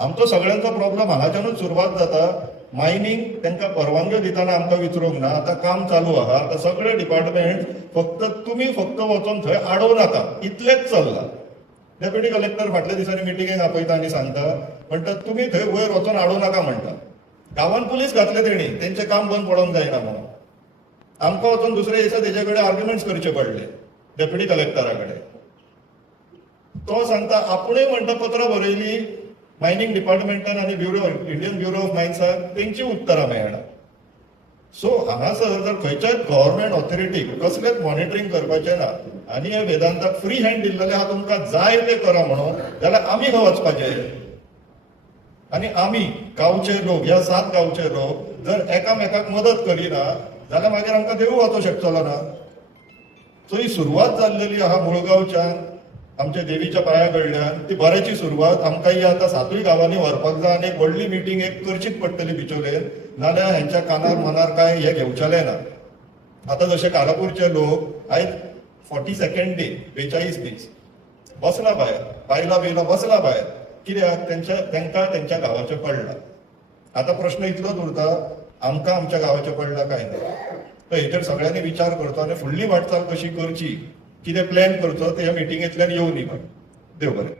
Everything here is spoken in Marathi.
आमचो सगळ्यांचो प्रॉब्लेम हांगाच्यानूच सुरवात जाता. मायनिंग तांकां परवानग्यो दिताना आमकां विचारूंक ना. आतां काम चालू आहा, आतां सगळे डिपार्टमेंट तुमी फक्त वचून थंय आडोव नाका इतलेंच चल्लां. डेप्युटी कलेक्टर फाटल्या दिसांनी मिटिंगेक आपयता आनी सांगता, म्हणटा तुमी थंय वयर वचून आडोव नाका म्हणटा. गांवांत पुलीस घातले तेणी, तेंचें काम बंद पडोवंक जायना म्हणून. आमकां वचून दुसऱ्या दिसा तेजे कडेन आर्ग्युमेंट्स करचे पडले डेप्युटी कलेक्टरा कडेन. तो सांगता आपुणूय म्हणटा पत्रां बरयली मायनिंग डिपार्टमेंटान आनी इंडियन ब्युरो ऑफ मायन्साक, तेंची उतरां मेळना. सो हांगासर जर खंयच्याय गव्हर्मेंट ऑथॉरिटीक कसलेंच मॉनिटरींग करपाचें ना आनी हे वेदांताक फ्री हँड दिल्लेले आहा तुमकां जाय ते करा म्हणून, जाल्यार आमी खंय वचपाचें? आनी आमी गांवचे लोक, ह्या 7 गांवचे लोक जर एकामेकाक मदत करिना जाल्यार मागीर आमकां देवूळ वचूंक शकतलो ना. सो ही सुरवात जाल्लेली आहा मुळगांवच्यान, आमच्या देवीच्या पांया कडल्यान. ती बऱ्याची सुरवात. आमकां ही आतां 7 गांवांनी व्हरपाक जाय आनी एक व्हडली मिटींग एक करचीच पडटली बिचोलेन, नाल्यार हेंच्या कानार मनार काय हे घेवचेले ना. आतां जशे कारापूरचे लोक आयज 42nd डे 42 दीस बसला भायर, बायला बियला बसला भायर. कित्याक? तांकां तेंच्या गांवाचें पडलां. आतां प्रश्न इतलोच उरता, आमकां आमच्या गांवाचें पडलां काय ना. तर हेचेर सगळ्यांनी विचार करचो आनी फुडली वाटचाल कशी करची, कितें प्लॅन करचो ते ह्या मिटिंगेंतल्यान येवन येवं. देव बरें.